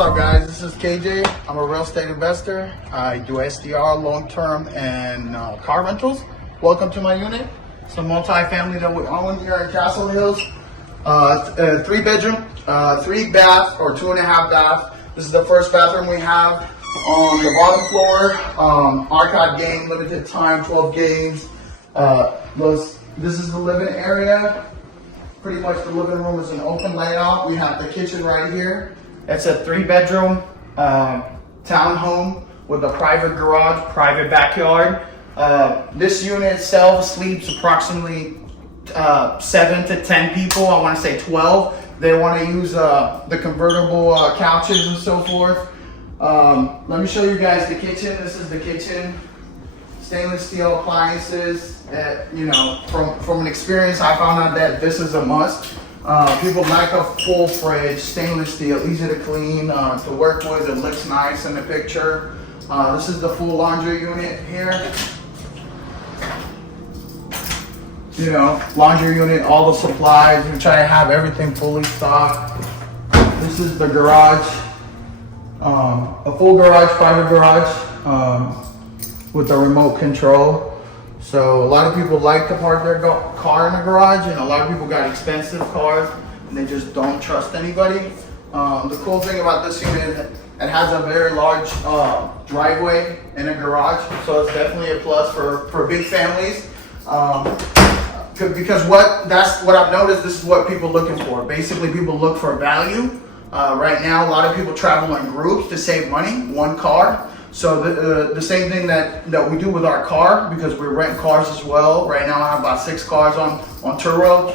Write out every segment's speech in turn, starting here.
up, guys? This is KJ. I'm a real estate investor. I do SDR, long-term, and car rentals. Welcome to my unit. It's a multi-family that we own here in Castle Hills. 3-bedroom, 3 bath, or 2.5 bath. This is the first bathroom we have on the bottom floor. Archive game, limited time, 12 games. This is the living area. Pretty much the living room is an open layout. We have the kitchen right here. It's a 3-bedroom townhome with a private garage, private backyard. This unit itself sleeps approximately 7 to 10 people. I want to say 12. They want to use the convertible couches and so forth. Let me show you guys the kitchen. This is the kitchen. Stainless steel appliances. From an experience, I found out that this is a must. People like a full fridge, stainless steel, easy to clean, to work with. It looks nice in the picture. This is the full laundry unit here. Laundry unit, all the supplies. We try to have everything fully stocked. This is the garage, a full garage, private garage, with a remote control. So a lot of people like to park their car in the garage, and a lot of people got expensive cars and they just don't trust anybody. The cool thing about this unit, it has a very large driveway and a garage, so it's definitely a plus for big families. Because that's what I've noticed, this is what people are looking for. Basically, people look for value. Right now, a lot of people travel in groups to save money, one car. So the same thing that we do with our car, because we rent cars as well. Right now I have about 6 cars on Turo.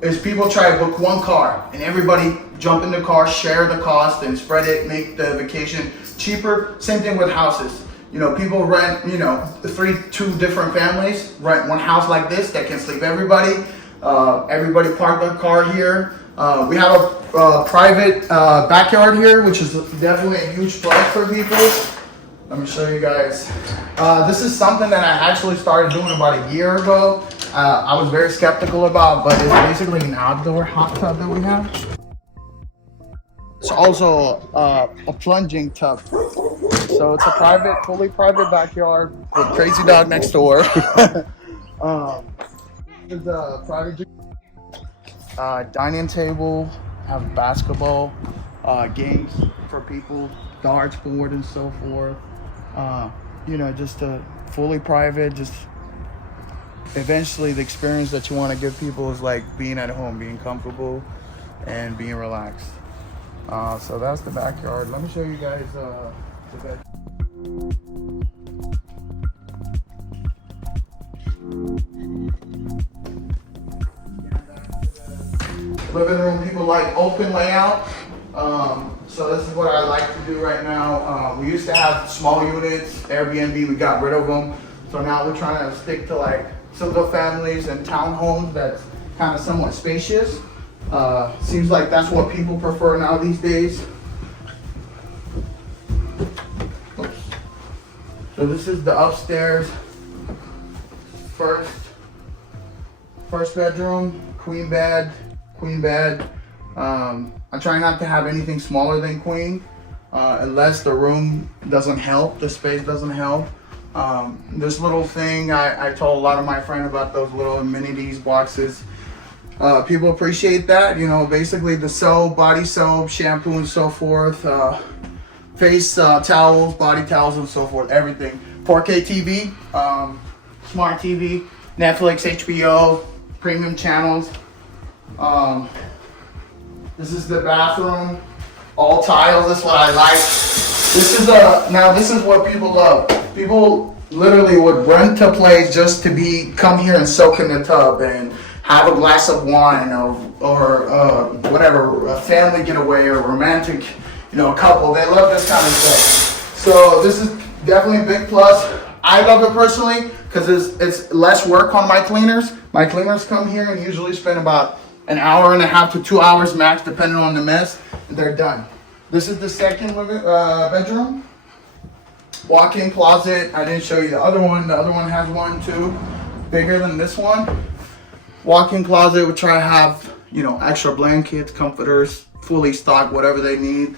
Is people try to book one car and everybody jump in the car, share the cost and spread it, make the vacation cheaper. Same thing with houses. People rent, 2 different families, rent one house like this that can sleep everybody. Everybody park their car here. We have a private backyard here, which is definitely a huge plus for people. Let me show you guys. This is something that I actually started doing about a year ago. I was very skeptical about, but it's basically an outdoor hot tub that we have. It's also a plunging tub. So it's a fully private backyard with crazy dog next door. There's a private dining table, have basketball games for people, darts board and so forth. Just a fully private, just eventually the experience that you want to give people is like being at home, being comfortable and being relaxed. So that's the backyard. Let me show you guys the bed. Living room, people like open layout. So this is what I like to do right now. We used to have small units, Airbnb, we got rid of them. So now we're trying to stick to like single families and townhomes that's kind of somewhat spacious. Seems like that's what people prefer now these days. Oops. So this is the upstairs, first bedroom, queen bed. I try not to have anything smaller than queen, unless the room doesn't help, the space doesn't help. This little thing, I told a lot of my friends about those little amenities boxes. People appreciate that, basically the soap, body soap, shampoo and so forth, face towels, body towels and so forth, everything. 4K TV, smart TV, Netflix, HBO, premium channels. This is the bathroom, all tiles. That's what I like. This is what people love. People literally would rent a place just to come here and soak in the tub and have a glass of wine or whatever, a family getaway or romantic, couple. They love this kind of stuff. So this is definitely a big plus. I love it personally because it's less work on my cleaners. My cleaners come here and usually spend about an hour and a half to 2 hours max, depending on the mess, and they're done. This is the second bedroom. Walk-in closet. I didn't show you the other one. The other one has one too, bigger than this one. Walk-in closet, we try to have, extra blankets, comforters, fully stocked, whatever they need.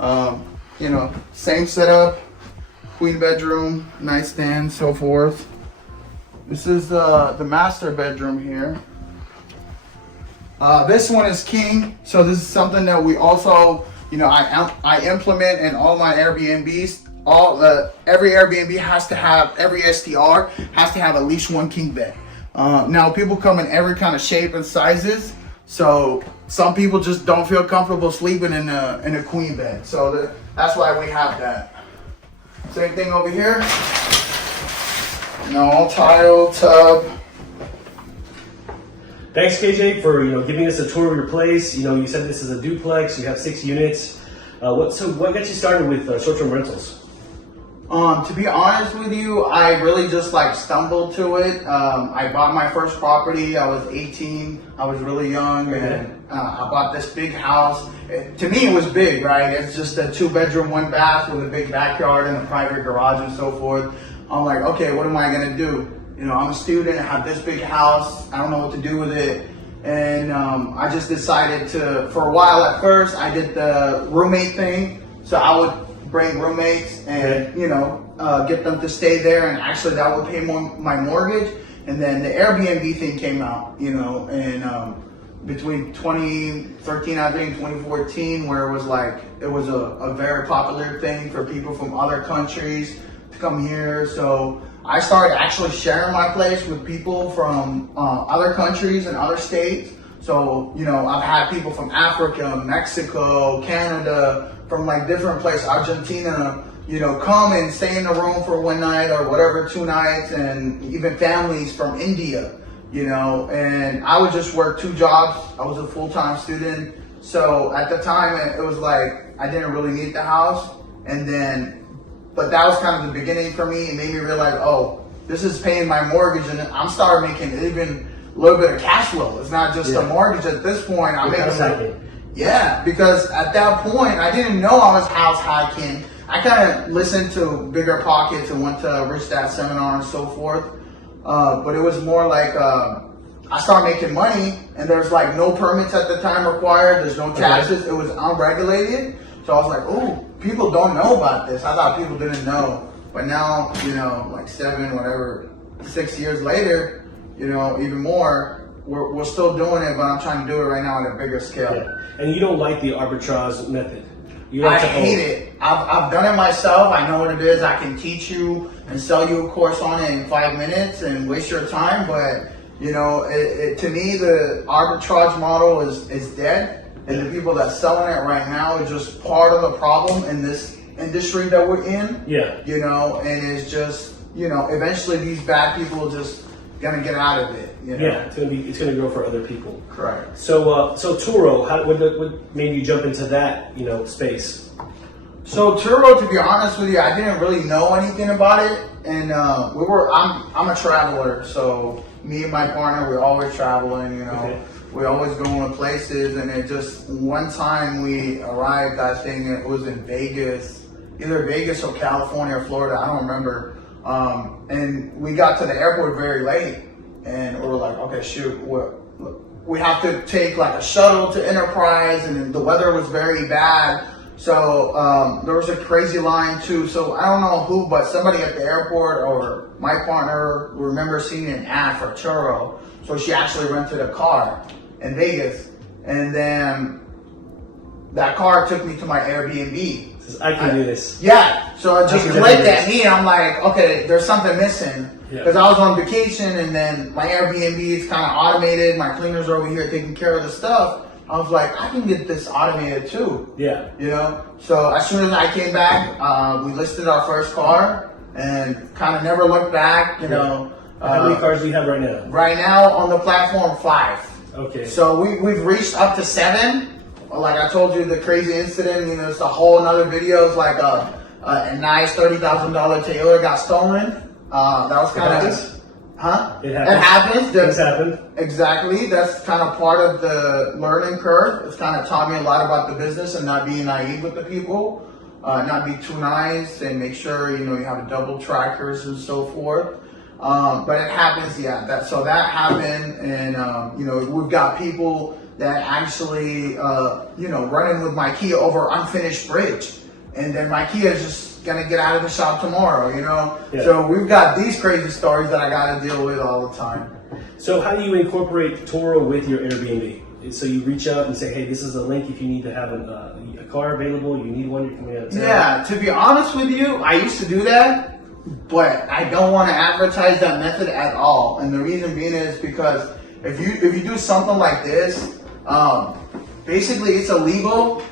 You know, same setup, queen bedroom, nightstand, so forth. This is the master bedroom here. This one is king, so this is something that we also, you know, I implement in all my Airbnbs. Every Airbnb has to have, every STR has to have at least one king bed. Now people come in every kind of shape and sizes, so some people just don't feel comfortable sleeping in a queen bed. So that's why we have that. Same thing over here. You know, all tile, tub. Thanks, KJ, for giving us a tour of your place. You said this is a duplex. You have 6 units. What got you started with short-term rentals? To be honest with you, I really just stumbled to it. I bought my first property. I was 18. I was really young, and I bought this big house. To me, it was big, right? It's just a 2-bedroom, 1 bath with a big backyard and a private garage and so forth. I'm like, okay, what am I gonna do? I'm a student. I have this big house. I don't know what to do with it. And I just decided to, for a while at first, I did the roommate thing. So I would bring roommates and, get them to stay there. And actually that would pay my mortgage. And then the Airbnb thing came out, and between 2013, I think 2014, where it was a very popular thing for people from other countries to come here. So I started actually sharing my place with people from other countries and other states. So, I've had people from Africa, Mexico, Canada, from different places, Argentina, come and stay in the room for 1 night or whatever, 2 nights, and even families from India, and I would just work 2 jobs. I was a full-time student. So at the time, it was I didn't really need the house. But that was kind of the beginning for me. It made me realize, oh, this is paying my mortgage, and I'm starting making even a little bit of cash flow. It's not just a mortgage at this point. I'm making because at that point, I didn't know I was house hacking. I kind of listened to Bigger Pockets and went to Rich Dad Seminar and so forth. But it was more I started making money, and there's no permits at the time required. There's no taxes. It was unregulated. So I was like, oh, people don't know about this. I thought people didn't know. But now, 6 years later, even more, we're still doing it, but I'm trying to do it right now at a bigger scale. Yeah. And you don't like the arbitrage method? I hate it. I've done it myself. I know what it is. I can teach you and sell you a course on it in 5 minutes and waste your time. But, to me, the arbitrage model is dead. And the people that's selling it right now is just part of the problem in this industry that we're in. Yeah. And it's just, eventually these bad people are just gonna get out of it. Yeah, it's gonna grow for other people. Correct. So Turo, what made you jump into that space? So Turo, to be honest with you, I didn't really know anything about it, and I'm a traveler, so me and my partner, we're always traveling. Okay. We always going to places, and it just, one time we arrived, I think it was in Vegas, either Vegas or California or Florida, I don't remember. And we got to the airport very late, and we were like, okay, shoot, we have to take a shuttle to Enterprise, and the weather was very bad. So there was a crazy line too. So I don't know who, but somebody at the airport or my partner remember seeing an ad for Turo. So she actually rented a car in Vegas, and then that car took me to my Airbnb. Says, I can do this. Yeah, so it just clicked at me. I'm like, okay, there's something missing. Because I was on vacation, and then my Airbnb is kind of automated. My cleaners are over here taking care of the stuff. I was like, I can get this automated too. Yeah. So as soon as I came back, we listed our first car and kind of never looked back. How many cars do you have right now? Right now on the platform, 5. Okay. So we've reached up to 7. Like I told you, the crazy incident, it's a whole nother video. It's like a nice $30,000 Toyota got stolen. That was kind of, It happens. Things happen. Exactly. That's kind of part of the learning curve. It's kind of taught me a lot about the business and not being naive with the people, not be too nice, and make sure you have double trackers and so forth. But it happens, yeah. So that happened, and we've got people that actually, running with my Kia over unfinished bridge. And then my Kia is just gonna get out of the shop tomorrow, Yeah. So we've got these crazy stories that I gotta deal with all the time. So how do you incorporate Turo with your Airbnb? So you reach out and say, hey, this is a link if you need to have a car available, you need one, you're coming out of town. Yeah, to be honest with you, I used to do that, but I don't want to advertise that method at all. And the reason being is because if you do something like this, basically it's illegal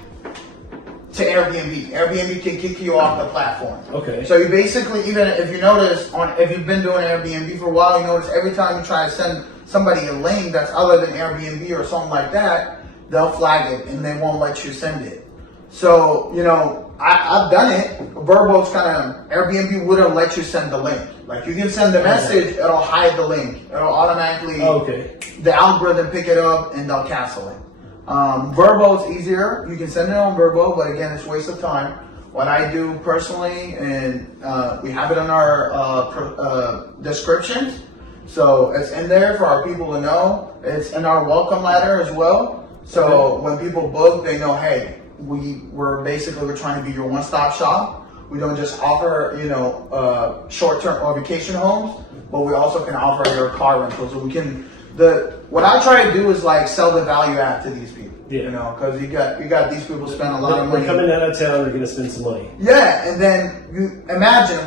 to Airbnb. Airbnb can kick you off the platform. Okay. So you basically, even if you notice, if you've been doing Airbnb for a while, you notice every time you try to send somebody a link that's other than Airbnb or something like that, they'll flag it and they won't let you send it. So, I've done it. Verbo's Airbnb wouldn't let you send the link. Like you can send the message, it'll hide the link. It'll automatically, the algorithm pick it up and they'll cancel it. Verbo's easier. You can send it on Verbo, but again, it's a waste of time. What I do personally, and we have it in our descriptions, so it's in there for our people to know. It's in our welcome letter as well. So when people book, they know, hey, we're trying to be your one-stop shop. We don't just offer, short-term or vacation homes, but we also can offer your car rental. So what I try to do is like sell the value add to these people. Yeah. Because you got these people spend a lot of money. They're coming out of town, they're gonna spend some money. Yeah, and then you imagine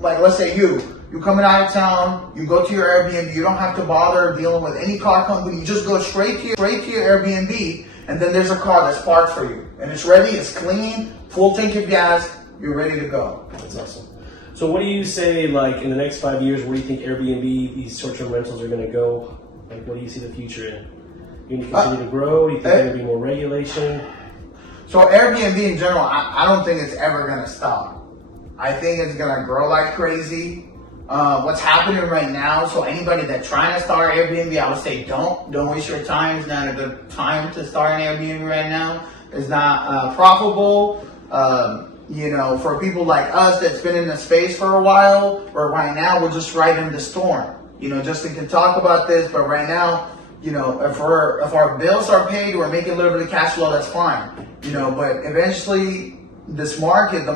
like let's say you coming out of town, you go to your Airbnb, you don't have to bother dealing with any car company. You just go straight to your Airbnb, and then there's a car that's parked for you, and it's ready, it's clean, full tank of gas, you're ready to go. That's awesome. So what do you say, like in the next 5 years, where do you think Airbnb, these short-term rentals are gonna go? Like, what do you see the future in? You going to continue to grow? Do you think there's going to be more regulation? So Airbnb in general, I don't think it's ever going to stop. I think it's going to grow like crazy. What's happening right now, so anybody that's trying to start Airbnb, I would say don't waste your time. It's not a good time to start an Airbnb right now. It's not profitable. For people like us that's been in the space for a while, or right now we're just right in the storm. Justin can talk about this, but right now, if our bills are paid, we're making a little bit of cash flow, that's fine. But eventually the market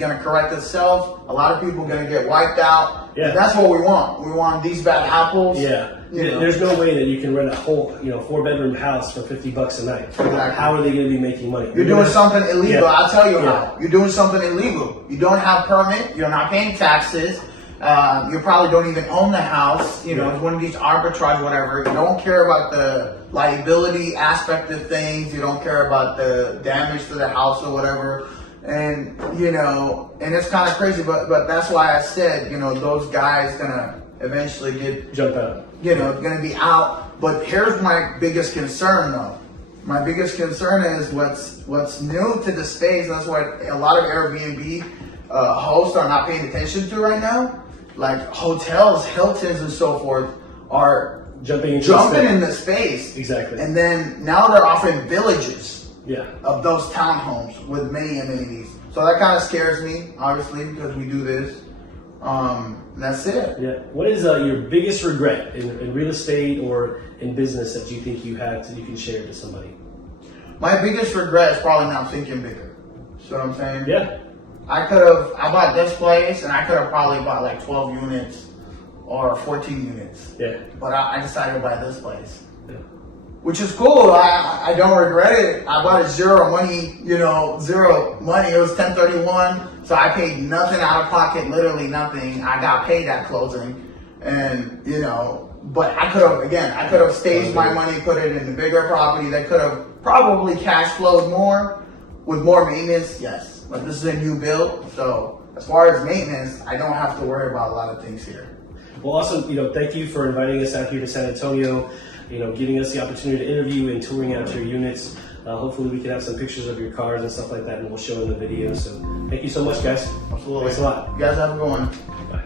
gonna correct itself. A lot of people gonna get wiped out. Yeah. And that's what we want. We want these bad apples. Yeah. There's no way that you can rent a whole, 4-bedroom house for $50 a night. Exactly. How are they going to be making money? You're doing something illegal. Yeah. I'll tell you how. You're doing something illegal. You don't have permit. You're not paying taxes. You probably don't even own the house. It's one of these arbitrage, whatever. You don't care about the liability aspect of things. You don't care about the damage to the house or whatever. And and it's kind of crazy, but that's why I said, those guys gonna eventually jump out. Gonna be out. But here's my biggest concern, though. My biggest concern is what's new to the space. That's what a lot of Airbnb hosts are not paying attention to right now. Like hotels, Hiltons, and so forth are jumping in the space. Exactly. And then now they're offering villages. Yeah. Of those townhomes with many amenities. So that kind of scares me, obviously, because we do this. That's it. Yeah. What is your biggest regret in real estate or in business that you think you had that you can share to somebody? My biggest regret is probably not thinking bigger. See what I'm saying? Yeah. I bought this place and I could have probably bought like 12 units or 14 units. Yeah. But I decided to buy this place. Yeah. Which is cool. I don't regret it. I bought it zero money. It was 1031. So I paid nothing out of pocket, literally nothing. I got paid at closing. And, but I could have staged my money, put it in a bigger property that could have probably cash flowed more with more maintenance. Yes. But this is a new build. So as far as maintenance, I don't have to worry about a lot of things here. Well, awesome. Thank you for inviting us out here to San Antonio. Giving us the opportunity to interview and touring out your units. Hopefully we can have some pictures of your cars and stuff like that, and we'll show in the video. So thank you so much, guys. Absolutely. Thanks a lot. You guys have a good one. Bye.